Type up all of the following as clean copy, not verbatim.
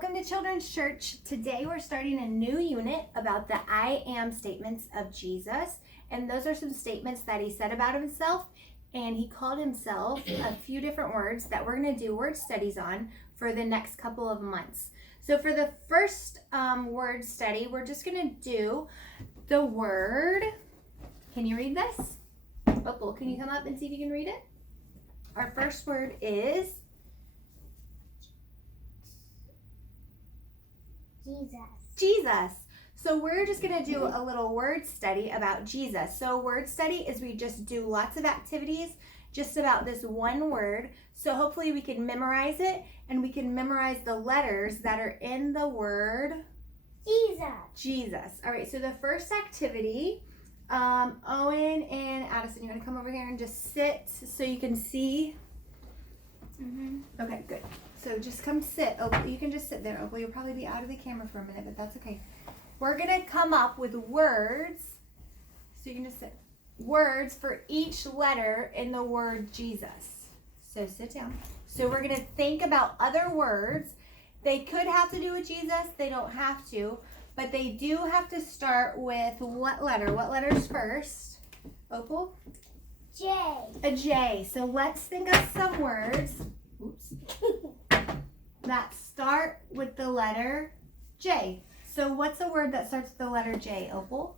welcome to Children's Church. Today we're starting a new unit about the I am statements of Jesus. And those are some statements that he said about himself. And he called himself a few different words that we're going to do word studies on for the next couple of months. So for the first word study, we're just going to do the word. Can you read this? Opal, can you come up and see if you can read it? Our first word is Jesus. So we're just going to do a little word study about Jesus. So word study is we just do lots of activities just about this one word. So hopefully we can memorize it and we can memorize the letters that are in the word Jesus. All right, so the first activity, Owen and Addison, you want to come over here and just sit so you can see? Okay, good. So just come sit. Opal, you can just sit there. Opal, you'll probably be out of the camera for a minute, but that's okay. We're going to come up with words. So you can just sit. Words for each letter in the word Jesus. So sit down. So we're going to think about other words. They could have to do with Jesus. They don't have to. But they do have to start with what letter? What letter's first? Opal? J. A J. So let's think of some words. Oops. That start with the letter J. So what's a word that starts with the letter J, Opal?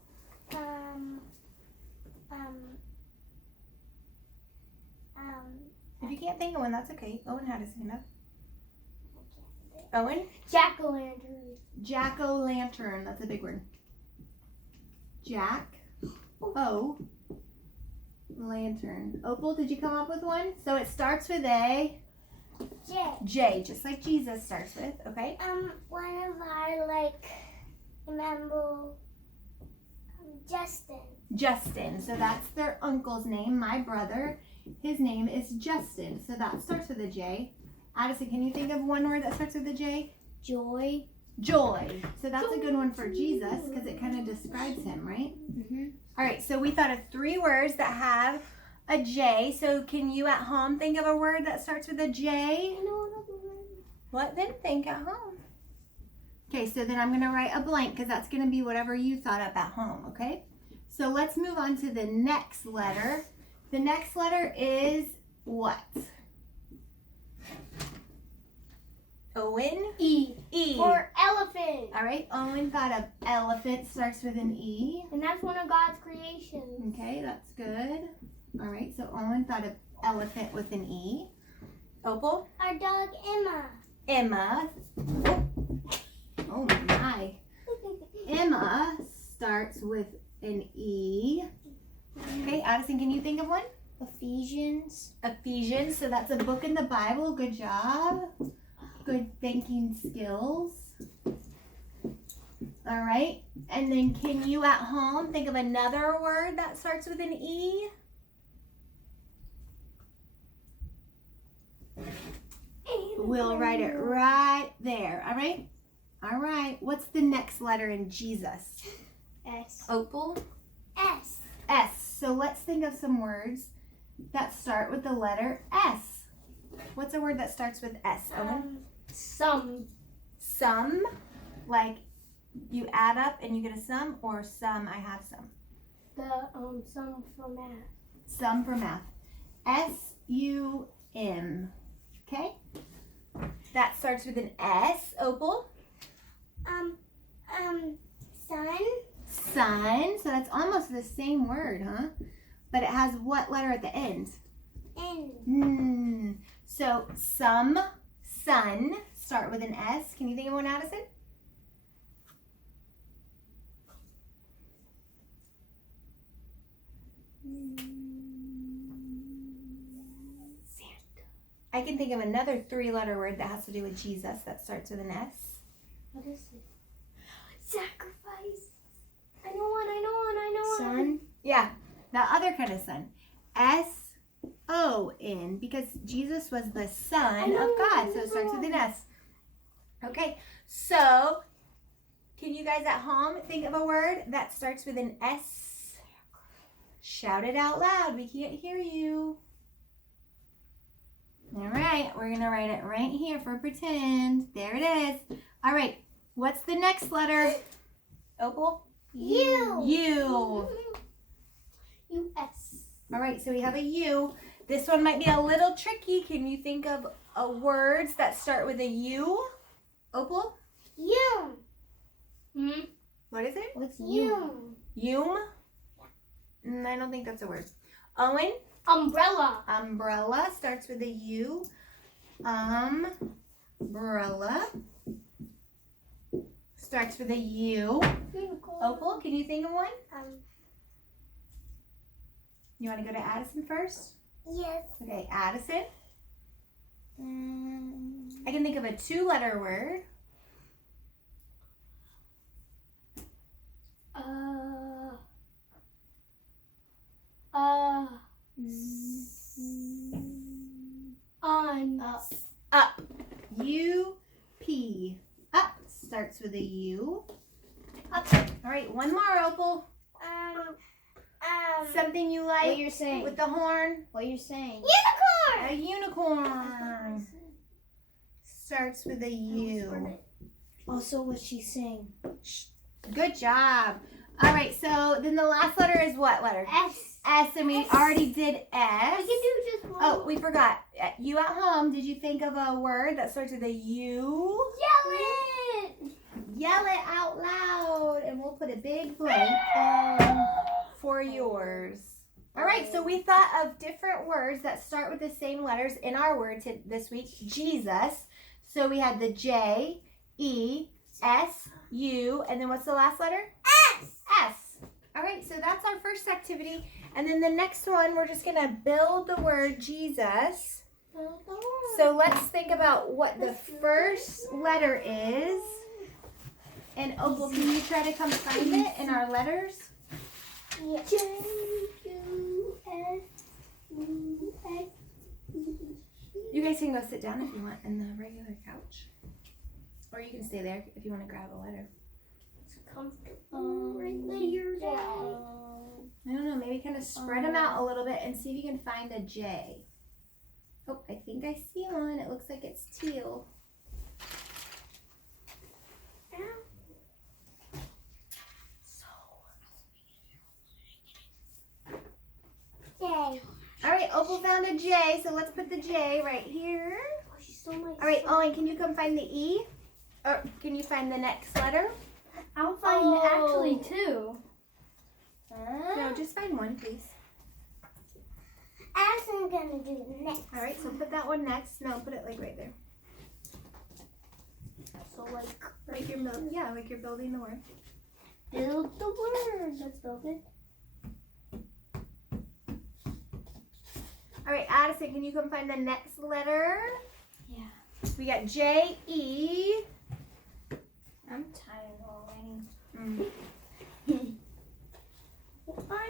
If you can't think of one, that's okay. Owen had his hand up. Owen? Jack-o'-lantern. Jack-o'-lantern. That's a big word. Jack-o'-lantern. Opal, did you come up with one? So it starts with a J. J, just like Jesus starts with, okay? One of our, remember, Justin. Justin. So that's their uncle's name, my brother. His name is Justin. So that starts with a J. Addison, can you think of one word that starts with a J? Joy. Joy. So that's a good one for Jesus because it kind of describes him, right? All right, so we thought of 3 words that have a J. So can you at home think of a word that starts with a J? I know another one. What then? Think at home. Okay, so then I'm going to write a blank because that's going to be whatever you thought up at home, okay? So let's move on to the next letter. The next letter is what? Owen? E. E. For elephant. All right, Owen thought of elephant starts with an E. And that's one of God's creations. Okay, that's good. All right, so Owen thought of elephant with an E. Opal? Our dog, Emma. Emma. Oh my. Emma starts with an E. Okay, Addison, can you think of one? Ephesians. Ephesians, so that's a book in the Bible. Good job. Good thinking skills. All right, and then can you at home think of another word that starts with an E? We'll write it right there, all right? All right, what's the next letter in Jesus? S. Opal? S. S. So let's think of some words that start with the letter S. What's a word that starts with S, Owen? Some. Some, like you add up and you get a sum, or some, I have some. Some for math. Some for math. S-U-M. Okay? That starts with an S. Opal? Sun. Sun. So that's almost the same word, huh? But it has what letter at the end? N. So some, sun, start with an S. Can you think of one, Addison? Santa. I can think of another 3-letter word that has to do with Jesus that starts with an S. What is it? Sacrifice. I know one. Sun? Yeah, the other kind of sun. S-O-N, because Jesus was the Son of God, so it starts with an S. Okay, so can you guys at home think of a word that starts with an S? Shout it out loud. We can't hear you. All right, we're going to write it right here for pretend. There it is. All right, what's the next letter? Opal? U. U. U-S. All right, so we have a U. This one might be a little tricky. Can you think of words that start with a U? Opal? U. Hmm? What is it? What's U? Yum? I don't think that's a word. Owen? Umbrella. Umbrella starts with a U. Umbrella starts with a U. Unicorn. Opal, can you think of one? Um, You want to go to Addison first? yes. Okay, Addison. I can think of a 2-letter word. On. Up. U-P. Up starts with a U. Up. All right, one more, Opal. Something you like What you're saying. with the horn. What you're saying. A unicorn. Starts with a U. Also what she's saying. Good job. All right, so then the last letter is what letter? S. S, and we S. already did We S. can do just one. Oh, we forgot. You at home, did you think of a word that starts with a U? Yell it! Yell it out loud, and we'll put a big blank for yours. All right, so we thought of different words that start with the same letters in our word this week, Jesus. So we had the J, E, S, U, and then what's the last letter? S. S. All right, so that's our first activity. And then the next one, we're just going to build the word Jesus. So let's think about what the first letter is. And Opal, can you try to come find it in our letters? J, U, S, U, S, E. You guys can go sit down if you want in the regular couch. Or you can stay there if you want to grab a letter. Comfortable right there. I don't know, maybe kind of spread them out a little bit and see if you can find a J. Oh, I think I see one. It looks like it's teal. J. All right, Opal found a J, so let's put the J right here. Oh, she stole my. All right, Owen, can you come find the E? Or can you find the next letter? I'll find actually two. No, just find one, please. Addison's gonna do next. All right, so put that one next. No, put it like right there. So like Like you're like you're building the word. build the word. Let's build it. All right, Addison, can you come find the next letter? Yeah. We got J, E. I'm tired already.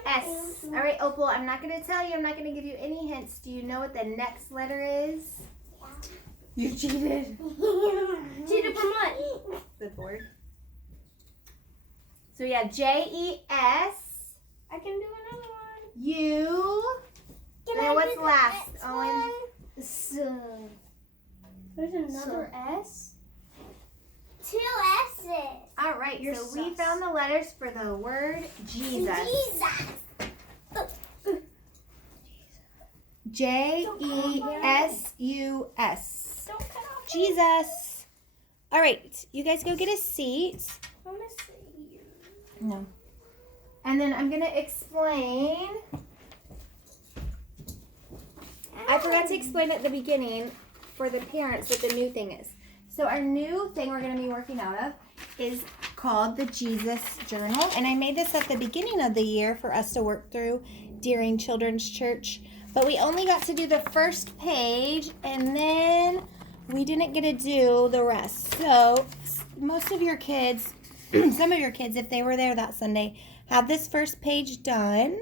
S. All right, Opal, I'm not going to tell you. I'm not going to give you any hints. Do you know what the next letter is? You cheated. Cheated from what? The board. So we have J-E-S, I can do another one. U. Can And I what's do the last, next Owen? one? So, there's another S. Two S's. All right, You're so we sus. found the letters for the word Jesus. J-E-S-U-S. Don't cut off. Jesus. All right, you guys go get a seat. I want to see you. No. And then I'm going to explain. I forgot to explain at the beginning for the parents what the new thing is. So our new thing we're going to be working out of is called the Jesus Journal. And I made this at the beginning of the year for us to work through during Children's Church. But we only got to do the first page, and then we didn't get to do the rest. So most of your kids, some of your kids, if they were there that Sunday, have this first page done.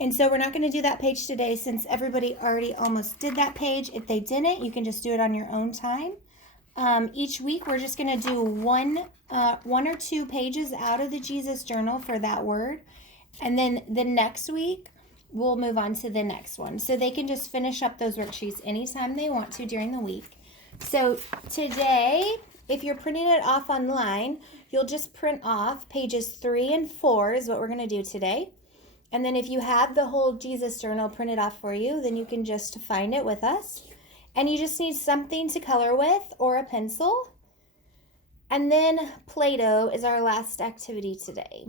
And so we're not going to do that page today since everybody already almost did that page. If they didn't, you can just do it on your own time. Each week we're just going to do one or two pages out of the Jesus Journal for that word. And then the next week we'll move on to the next one. So they can just finish up those worksheets anytime they want to during the week. So today, if you're printing it off online, you'll just print off pages 3 and 4 is what we're going to do today. And then if you have the whole Jesus journal printed off for you, then you can just find it with us. And you just need something to color with or a pencil. And then Play-Doh is our last activity today.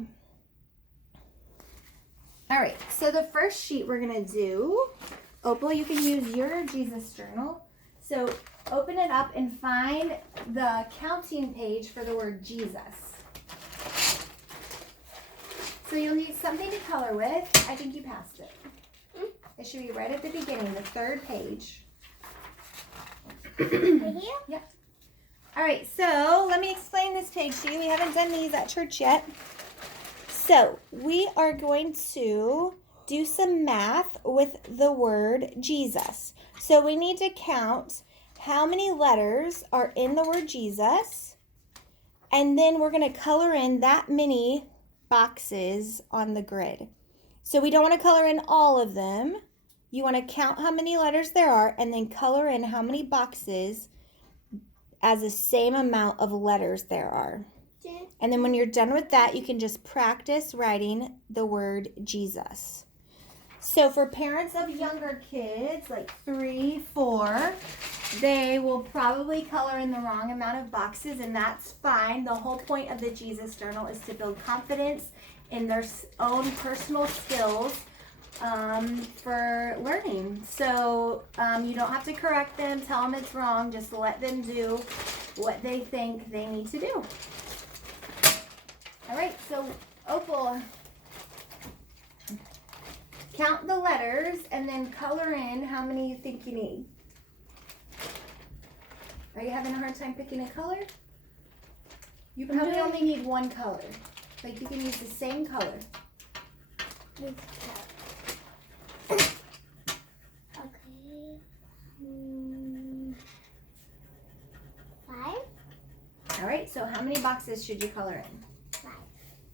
All right, so the first sheet we're going to do, Opal, you can use your Jesus journal. So open it up and find the counting page for the word Jesus. So you'll need something to color with. I think you passed it. It should be right at the beginning, the third page. Right here? Yeah. All right, so let me explain this page to you. We haven't done these at church yet. So we are going to do some math with the word Jesus. So we need to count how many letters are in the word Jesus. And then we're going to color in that many boxes on the grid. So we don't want to color in all of them. You want to count how many letters there are and then color in how many boxes as the same amount of letters there are. And then when you're done with that, you can just practice writing the word Jesus. So for parents of younger kids, like 3, 4, they will probably color in the wrong amount of boxes, and that's fine. The whole point of the Jesus Journal is to build confidence in their own personal skills for learning. So you don't have to correct them, tell them it's wrong, just let them do what they think they need to do. All right, so Opal, count the letters and then color in how many you think you need. Are you having a hard time picking a color? You probably only need one color. Like you can use the same color. Okay. Five? All right, so how many boxes should you color in? 5.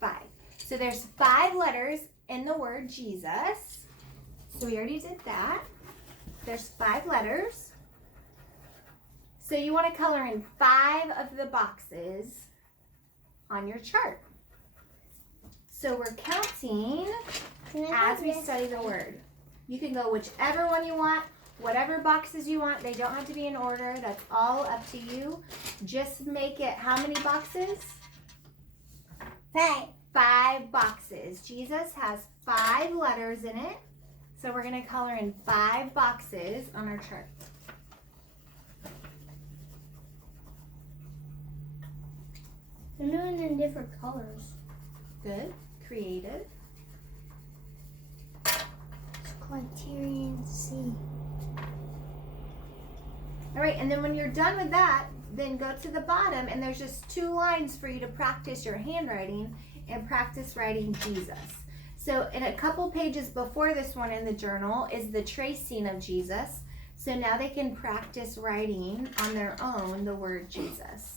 5. So there's 5 letters in the word Jesus. So we already did that. There's 5 letters. So you want to color in 5 of the boxes on your chart. So we're counting as we study the word. You can go whichever one you want, whatever boxes you want. They don't have to be in order. That's all up to you. Just make it how many boxes? 5. 5 boxes. Jesus has 5 letters in it. So we're going to color in 5 boxes on our chart. I'm doing in different colors. Good. Creative. It's Criterion C. All right, and then when you're done with that, then go to the bottom and there's just 2 lines for you to practice your handwriting and practice writing Jesus. So in a couple pages before this one in the journal is the tracing of Jesus. So now they can practice writing on their own the word Jesus.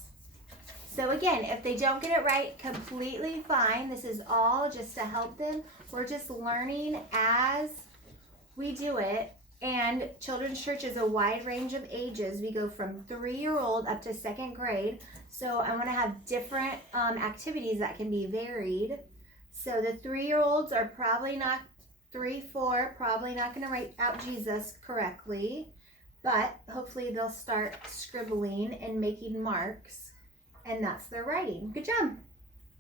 So again, if they don't get it right, completely fine. This is all just to help them. We're just learning as we do it. And Children's Church is a wide range of ages. We go from 3-year-old up to 2nd grade. So I want to have different activities that can be varied. So the 3-year-olds are probably not, 3, 4, probably not going to write out Jesus correctly. But hopefully they'll start scribbling and making marks. And that's their writing. Good job.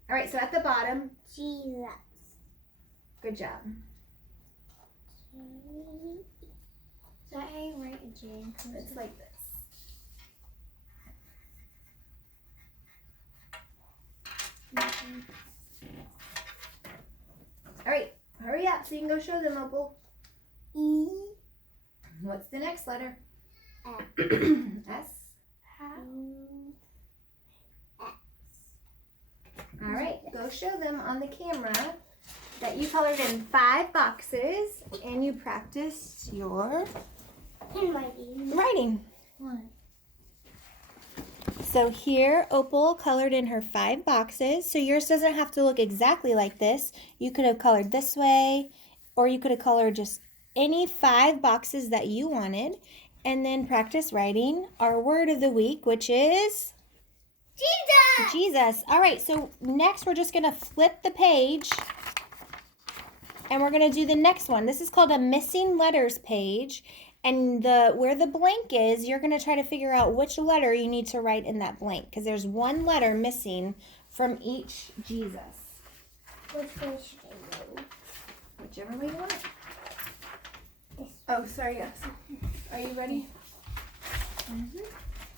All right, so at the bottom. Jesus. Good job. So I write a J. It's like this. All right, hurry up so you can go show them, Opal. E. What's the next letter? F. S. X. All right, go show them on the camera that you colored in 5 boxes and you practiced your Handwriting. writing. 1. So here, Opal colored in her 5 boxes. So yours doesn't have to look exactly like this. You could have colored this way or you could have colored just any 5 boxes that you wanted, and then practice writing our word of the week, which is Jesus. Jesus. All right, so next we're just going to flip the page, and we're going to do the next one. This is called a missing letters page, and where the blank is, you're going to try to figure out which letter you need to write in that blank, because there's one letter missing from each Jesus. Which way should I go? Whichever way you want. Oh, sorry, yes. Are you ready?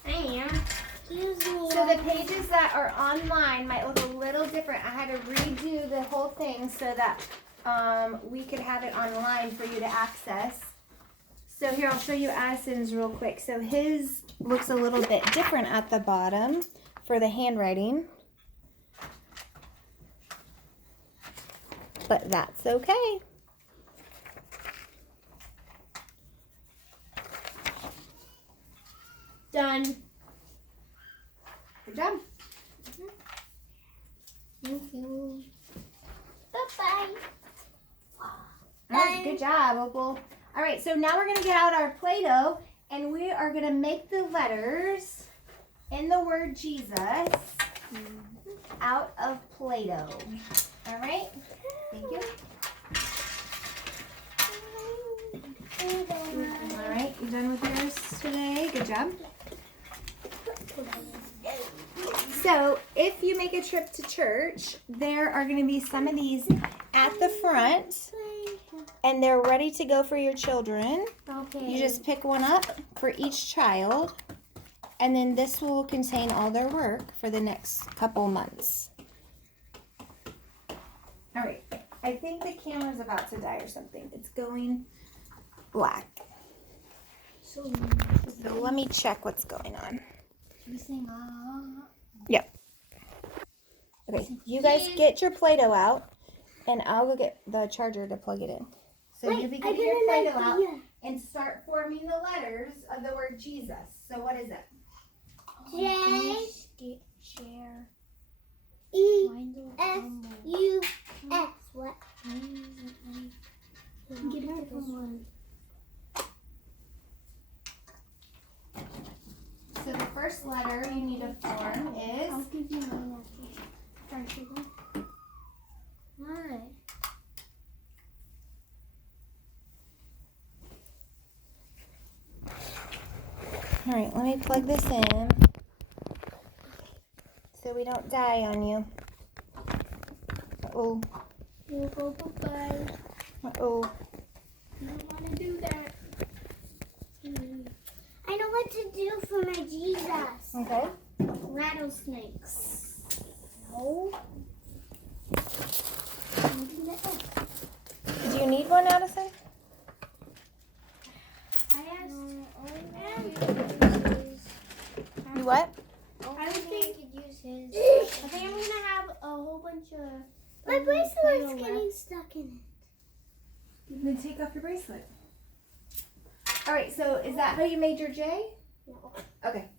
I am. Excuse me. So the pages that are online might look a little different. I had to redo the whole thing so that we could have it online for you to access. So here, I'll show you Addison's real quick. So his looks a little bit different at the bottom for the handwriting. But that's okay. Done. Good job. Thank you. Bye-bye. All right, good job, Opal. All right, so now we're going to get out our Play-Doh, and we are going to make the letters in the word Jesus out of Play-Doh. All right? Thank you. All right, you done with yours today? Good job. So, if you make a trip to church, there are going to be some of these at the front, and they're ready to go for your children. Okay. You just pick one up for each child, and then this will contain all their work for the next couple months. All right, I think the camera's about to die or something. It's going black. So let me check what's going on. you sing Yep. Okay, you guys get your Play-Doh out, and I'll go get the charger to plug it in. So you be getting your Play-Doh out and start forming the letters of the word Jesus. So what is it? Share. E-S-U-S. What? Give me the one. So the first letter you need to form is... I'll give you mine after. Why? All right, let me plug this in so we don't die on you. Uh-oh. We'll go bye-bye. Uh-oh. I don't want to do that. I know what to do for my Jesus. Okay. Rattlesnakes. No. Do you need one, Addison? I You what? I would think I could use his. I think I'm gonna have a whole bunch of. My bracelet's getting stuck in it. Then take off your bracelet. All right, so is that how you made your J? No. Okay.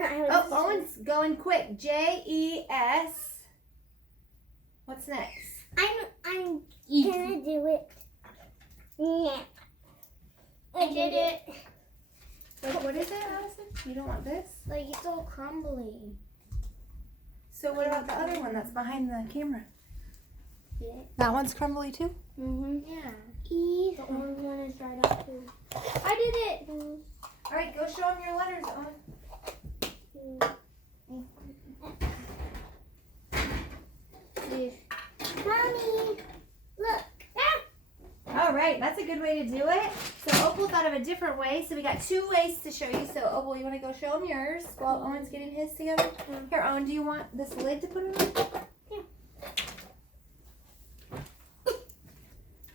Oh, Owen's going quick. J-E-S. What's next? I'm gonna do it. Yeah. I did it. Wait, what is it, Addison? You don't want this? Like it's all crumbly. So what about the other one that's behind the camera? Yeah. That one's crumbly too? Yeah. The orange one is right up too. I did it. All right, go show them your letters, Owen. Mommy, look. All right, that's a good way to do it. So Opal thought of a different way. So we got 2 ways to show you. So Opal, you want to go show them yours while Owen's getting his together? Here, Owen, do you want this lid to put it on?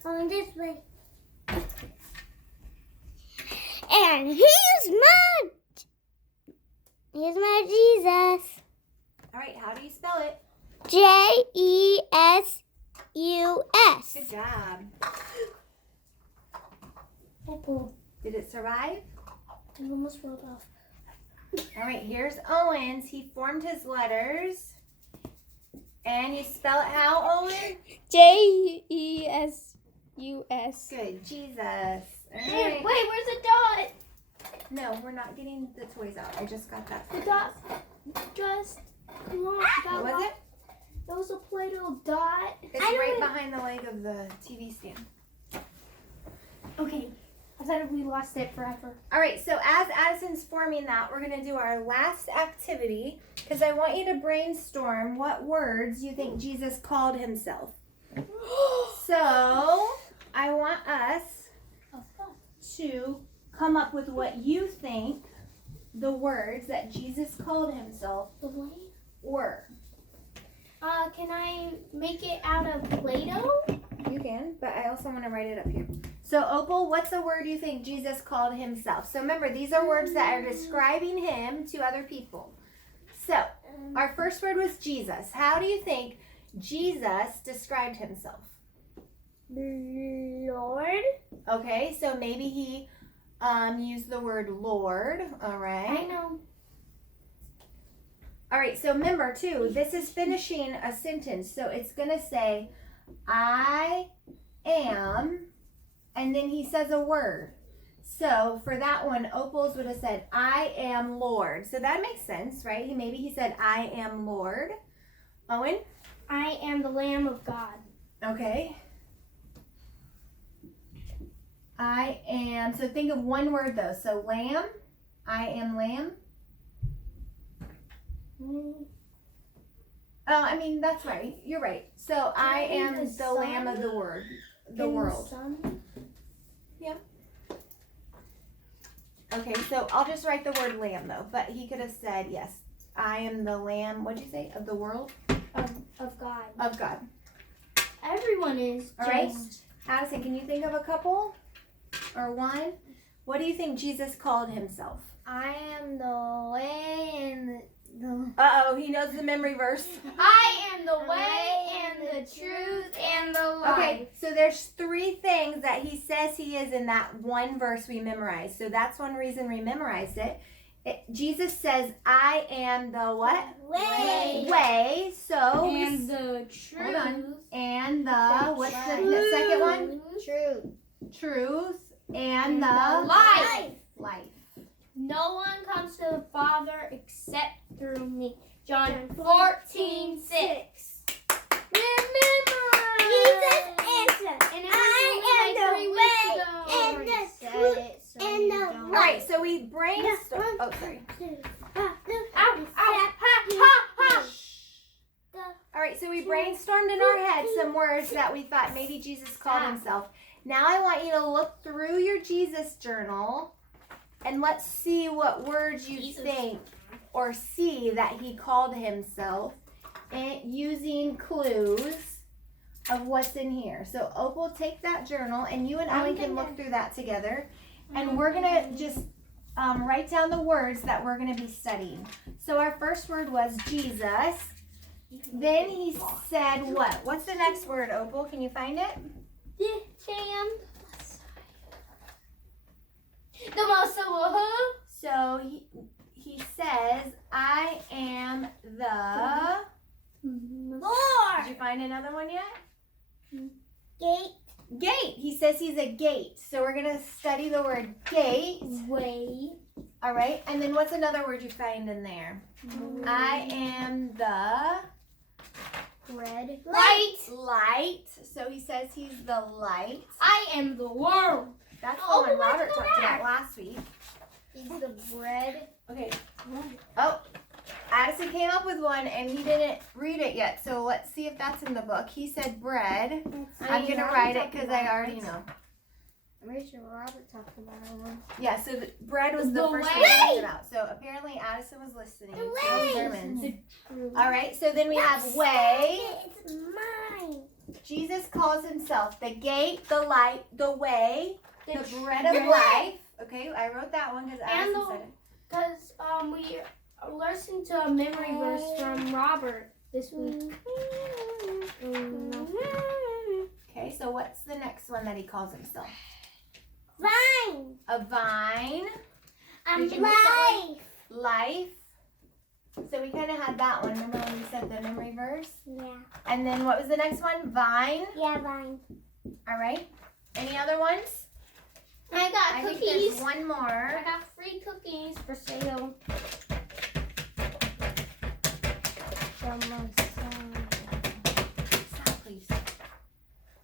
On this way. And here's my Jesus. All right, how do you spell it? J-E-S-U-S. Good job. Opal. Did it survive? It almost rolled off. All right, here's Owen's. He formed his letters. And you spell it how, Owen? J-E-S-U-S. U-S. Good, Jesus. All Wait, right. where's the dot? No, we're not getting the toys out. I just got that. The dot just come on. What was it? There was a Play-Doh dot. It's right behind the leg of the TV stand. Okay. I thought we lost it forever. All right, so as Addison's forming that, we're going to do our last activity because I want you to brainstorm what words you think Jesus called himself. So I want us to come up with what you think the words that Jesus called himself were. Can I make it out of Play-Doh? You can, but I also want to write it up here. So Opal, what's the word you think Jesus called himself? So remember, these are words that are describing him to other people. So our first word was Jesus. How do you think Jesus described himself? Lord. Okay, so maybe he used the word Lord. All right. I know. All right, so remember too, this is finishing a sentence. So it's going to say, I am, and then he says a word. So for that one, Opal's would have said, I am Lord. So that makes sense, right? Maybe he said, I am Lord. Owen? I am the Lamb of God. Okay. I am, so think of one word though. So lamb, I am lamb. Oh, I mean, that's right. You're right. So I am the lamb of the world. Yeah. Okay, so I'll just write the word lamb though. But he could have said, yes, I am the lamb, what'd you say? Of the world? Of God. Of God. Everyone is. All right. Addison, can you think of a couple? Or one? What do you think Jesus called himself? I am the way and the Uh-oh, he knows the memory verse. I am the way and the truth and the life. Okay, so there's 3 things that he says he is in that one verse we memorized. So that's one reason we memorized it. Jesus says, I am the what? Way. So and the truth. Hold on. And the, what's the second one? Truth. And the life. Life. No one comes to the Father except through me. John 14:6. Remember! Jesus answered, And I am the way and the truth and the All right, so we brainstorm. Oh, sorry. All right, so we brainstormed in our head some words that we thought maybe Jesus called himself. Now I want you to look through your Jesus journal and let's see what words you think or see that he called himself and using clues of what's in here. So Opal, take that journal and you and Owen can look through that together. And we're going to just write down the words that we're going to be studying. So our first word was Jesus. Then he said what? What's the next word, Opal? Can you find it? The most of who? So he says, I am the... Lord. Did you find another one yet? Gate. Gate. He says he's a gate. So we're going to study the word gate. Way. All right. And then what's another word you find in there? I am the... Bread. Light. So he says he's the light. I am the world. That's the Oh, one let's Robert go talked back. about last week. He's the bread. Okay. Oh, Addison came up with one and he didn't read it yet. So let's see if that's in the book. He said bread. I'm going to write it because I already know. I'm pretty sure Robert talked about that one. Yeah, so the bread was the The first way. one I looked about. So apparently Addison was listening to way. the sermons. The truth. All right, so then we have way. It's mine. Jesus calls himself the gate, the light, the way, the bread of truth. life. Okay, I wrote that one because And Addison the- said it. Because we listened to a memory verse from Robert this week. Okay, so what's the next one that he calls himself? Vine. A vine, I'm Did you miss that life. life. So we kind of had that one. Remember when we said the memory verse? Yeah. And then what was the next one? Vine. Yeah, vine. All right. Any other ones? I got I think cookies. there's one more. I got free cookies for sale. From my son. Stop, please.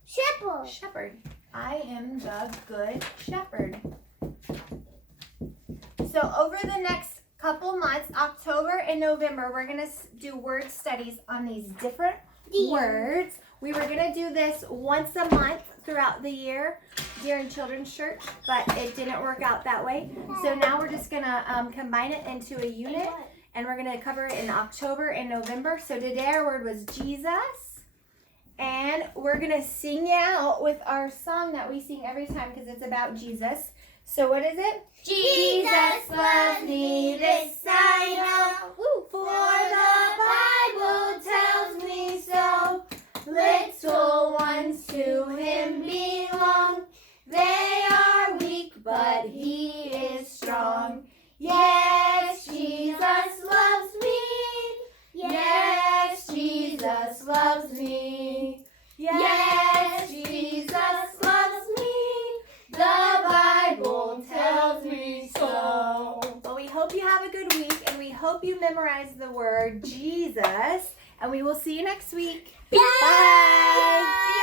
Shepherd. Shepherd. I am the good shepherd. So over the next couple months, October and November, we're going to do word studies on these different words. We were going to do this once a month throughout the year during children's church, but it didn't work out that way. So now we're just going to combine it into a unit, and we're going to cover it in October and November. So today our word was Jesus, and we're going to sing out with our song that we sing every time because it's about Jesus. So what is it? Jesus loves me, this I know. For the Bible tells me so. Little ones to him belong. They are weak, but he is strong. Yes, Jesus loves me. Yes, Jesus loves me. Yes, Jesus loves me. The Bible tells me so. Well, we hope you have a good week, and we hope you memorize the word Jesus. And we will see you next week. Bye.